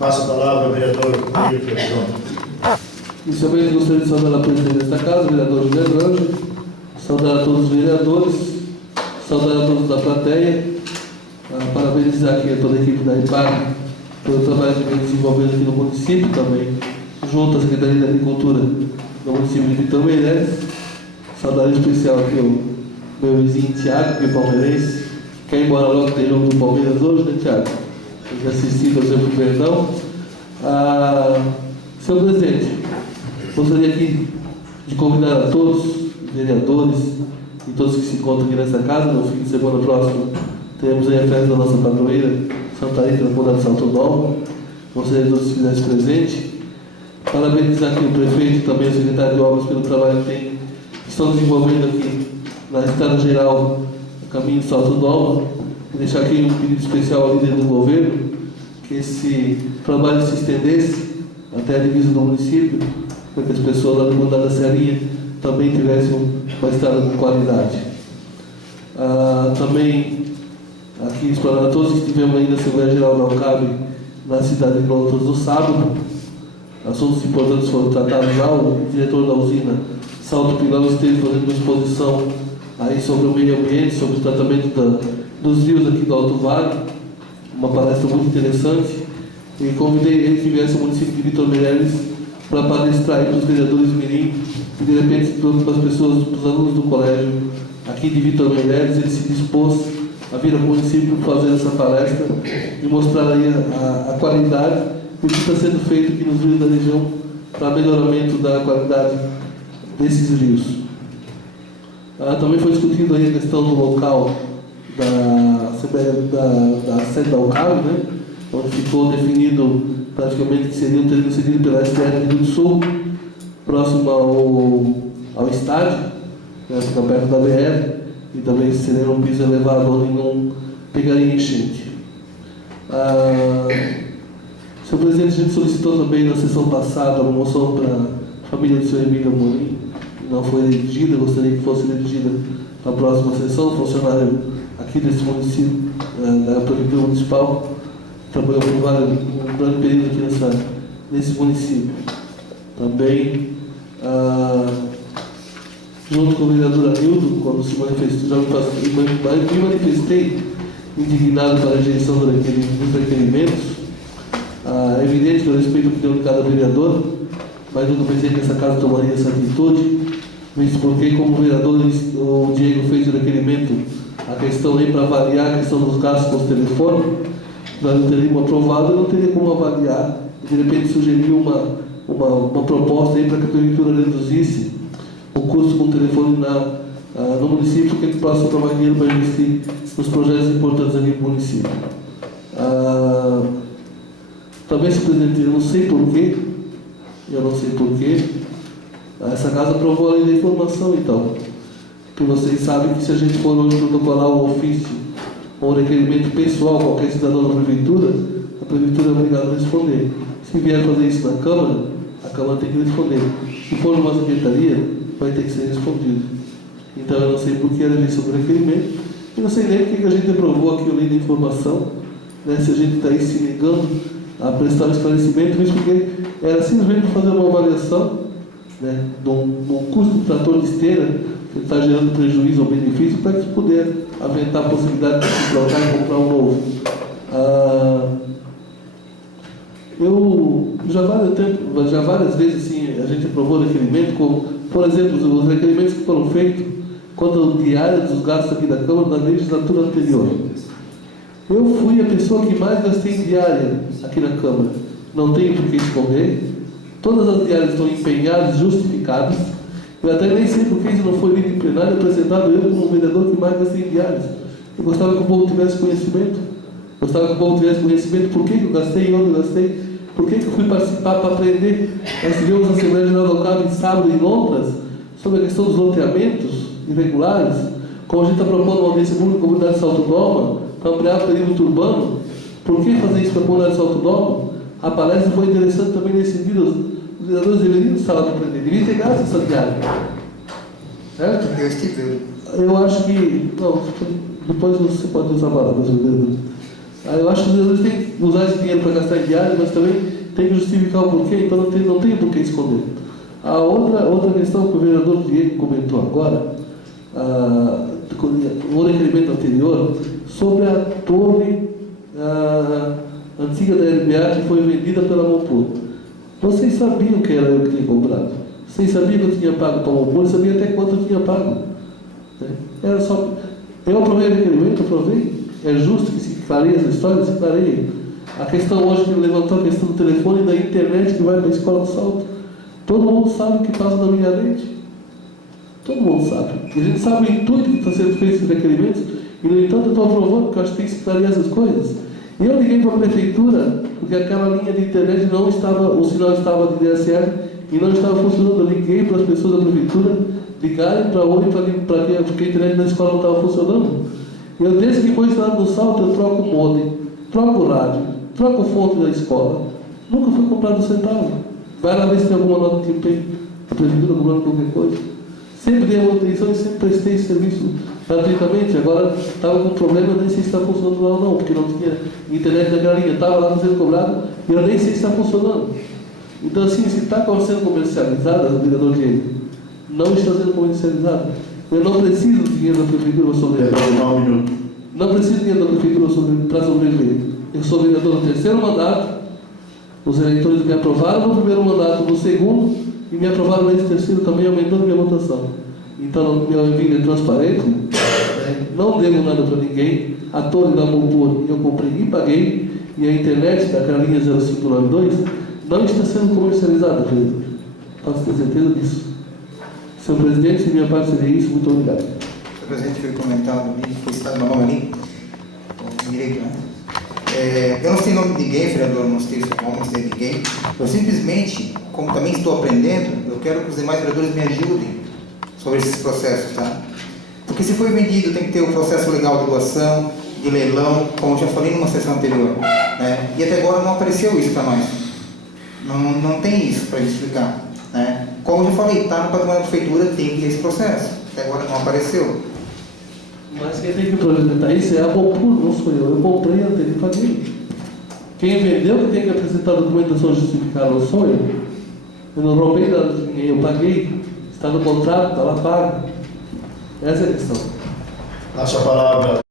Passa a palavra ao vereador Pedro Ferrão. Inicialmente gostaria de saudar a presidente desta casa, o vereador José Grange, saudar a todos os vereadores, saudar a todos da plateia, parabenizar aqui a toda a equipe da IPAG pelo trabalho que vem desenvolvendo aqui no município também, junto à Secretaria da Agricultura do município de Vitor Meireles. Saudar em especial aqui o meu vizinho Tiago, que é palmeirense, que quer ir embora logo, tem jogo do Palmeiras hoje, né, Tiago? Tem assistido ao seu perdão. Senhor presidente, gostaria aqui de convidar a todos, os vereadores e todos que se encontram aqui nessa casa. No fim de semana próximo teremos aí a festa da nossa padroeira, Santa Rita da Comunidade de Salto Nova. Gostaria de todos que fizessem presente. Parabenizar aqui o prefeito e também o secretário de obras pelo trabalho que estão desenvolvendo aqui na Estrada Geral, no caminho de Salto Nova. E deixar aqui um pedido especial ao líder do governo, que esse trabalho se estendesse até a divisa do município, para que as pessoas lá do Condado da Serrinha também tivessem uma estrada com qualidade. Também, aqui explorar a todos que tivemos ainda a Assembleia Geral da UCAB na cidade de Pelotas no sábado. Assuntos importantes foram tratados lá. O diretor da usina, Salto Pilão, esteve fazendo uma exposição aí sobre o meio ambiente, sobre o tratamento dos rios aqui do Alto Vale, uma palestra muito interessante. E convidei ele que viesse ao município de Vitor Meireles para palestrar para os vereadores mirim e de repente para as pessoas, para os alunos do colégio aqui de Vitor Meireles. Ele se dispôs a vir ao município fazer essa palestra e mostrar aí a qualidade do que está sendo feito aqui nos rios da região para melhoramento da qualidade desses rios. Também foi discutido aí a questão do local da sede da UCAB, né? Onde ficou definido praticamente que seria um terreno cedido pela STR do Rio do Sul, próximo ao estádio, né, fica perto da BR, e também seria um piso elevado onde não pegaria enchente. Senhor presidente, a gente solicitou também na sessão passada uma moção para a família do senhor Emílio Amorim, não foi redigida, gostaria que fosse redigida na próxima sessão. Funcionário aqui desse município, da Prefeitura Municipal, trabalhou por um grande período aqui nesse município. Também, junto com o vereador Anildo, quando se manifestou, me manifestei indignado para a rejeição dos requerimentos. É evidente que eu respeito a opinião de cada vereador, mas eu não pensei que essa casa tomaria essa atitude, visto porque, como vereador, o Diego fez o requerimento, a questão aí para avaliar a questão dos gastos com os telefones. Nós não teríamos aprovado, eu não teria como avaliar. De repente sugeriu uma proposta aí para que a prefeitura reduzisse o custo com o telefone no município, que possa tomar dinheiro para investir nos projetos importantes aqui no município. Também, senhor presidente, eu não sei porquê, essa casa aprovou a lei da informação, então. Porque vocês sabem que se a gente for hoje protocolar um ofício ou um requerimento pessoal, qualquer cidadão da prefeitura, a prefeitura é obrigada a responder. Se vier fazer isso na Câmara, a Câmara tem que responder. Se for numa secretaria, vai ter que ser respondido. Então eu não sei por que a rejeição do requerimento, e não sei nem por que a gente aprovou aqui a lei da informação, né, se a gente está aí se negando a prestar um esclarecimento, isso porque era simplesmente fazer uma avaliação, né, do custo do trator de esteira, que está gerando prejuízo ou benefício, para que puder aventar a possibilidade de se trocar e comprar um novo. Eu já várias vezes assim, a gente aprovou requerimento, como, por exemplo, os requerimentos que foram feitos quanto ao diário dos gastos aqui da Câmara na legislatura anterior. Eu fui a pessoa que mais gastei em diária aqui na Câmara. Não tenho por que esconder. Todas as diárias estão empenhadas, justificadas. Eu até nem sei por que isso não foi lido em plenário, apresentado eu como vereador que mais gastei em diárias. Eu gostava que o povo tivesse conhecimento. Gostava que o povo tivesse conhecimento por que eu gastei e onde eu gastei. Por que eu fui participar para aprender? Nós tivemos a Assembleia Geral da UCAB em sábado em Londres sobre a questão dos loteamentos irregulares. Como a gente está propondo uma audiência pública na comunidade de Salto Nova, para ampliar o perímetro urbano. Por que fazer isso para a comunidade de Salto Nova? A palestra foi interessante também nesse sentido. Os vereadores deveriam estar lá para aprender. Devia ter gasto essa diária. Certo? Eu estive. Eu acho que... Não, depois você pode usar palavras, vereador. Eu acho que os vereadores têm que usar esse dinheiro para gastar em diário, mas também tem que justificar o porquê, então não tem por que esconder. A outra questão que o vereador Diego comentou agora, o requerimento anterior, sobre a torre antiga da LBA que foi vendida pela Mopor. Vocês sabiam que era eu que tinha comprado. Vocês sabiam que eu tinha pago para a Mopor, sabiam até quanto eu tinha pago. Era só... Eu aprovei o requerimento, aprovei. É justo que se clareie as histórias, se clareie. A questão hoje que levantou a questão do telefone e da internet que vai para a escola do Salto. Todo mundo sabe o que passa na minha mente. Todo mundo sabe. E a gente sabe o intuito que está sendo feito esses requerimentos, e no entanto eu estou aprovando, porque eu acho que tem que se clarear essas coisas. E eu liguei para a prefeitura, porque aquela linha de internet não estava, o sinal estava de DSL e não estava funcionando. Eu liguei para as pessoas da prefeitura ligarem para onde, porque a internet da escola não estava funcionando. Eu, desde que foi instalado no Salto, eu troco o modem, troco o rádio, troco fonte da escola. Nunca foi comprado um centavo. Vai lá ver se tem alguma nota de empenho da prefeitura cobrando qualquer coisa. Sempre dei manutenção e sempre prestei serviço gratuitamente. Agora estava com um problema, eu nem sei se está funcionando lá ou não, porque não tinha internet naquela linha. Estava lá sendo cobrado e eu nem sei se está funcionando. Então, assim, se está sendo comercializada, vereador Diego, não está sendo comercializada. Eu não preciso de dinheiro da prefeitura para sobreviver. Não preciso de dinheiro da prefeitura para sobreviver. Eu sou vereador do terceiro mandato. Os eleitores me aprovaram no primeiro mandato, no segundo, e me aprovaram nesse terceiro também, aumentando minha votação. Então, minha vida é transparente, não devo nada para ninguém. A torre da Mopor eu comprei e paguei, e a internet daquela linha 0592 não está sendo comercializada, vereador. Posso ter certeza disso. Senhor presidente, se minha parte seria isso, muito obrigado. Senhor presidente, foi comentado ali, foi citado meu nome ali, direito, né? Eu não sei o nome de ninguém, vereador, não sei o nome de ninguém. Eu simplesmente, como também estou aprendendo, eu quero que os demais vereadores me ajudem sobre esses processos, tá? Porque se foi vendido, tem que ter o processo legal de doação, de leilão, como eu já falei numa sessão anterior, né? E até agora não apareceu isso para nós. Não tem isso para explicar, né? Como eu já falei, está no patrimônio da prefeitura, tem que ter esse processo. Até agora não apareceu. Mas quem tem que apresentar isso é a Mopur, não sou eu. Eu comprei antes e paguei. Quem vendeu que tem que apresentar a documentação justificada, não sou eu. Eu não roubei nada de ninguém, eu paguei. Está no contrato, está lá pago. Essa é a questão. Passa a palavra.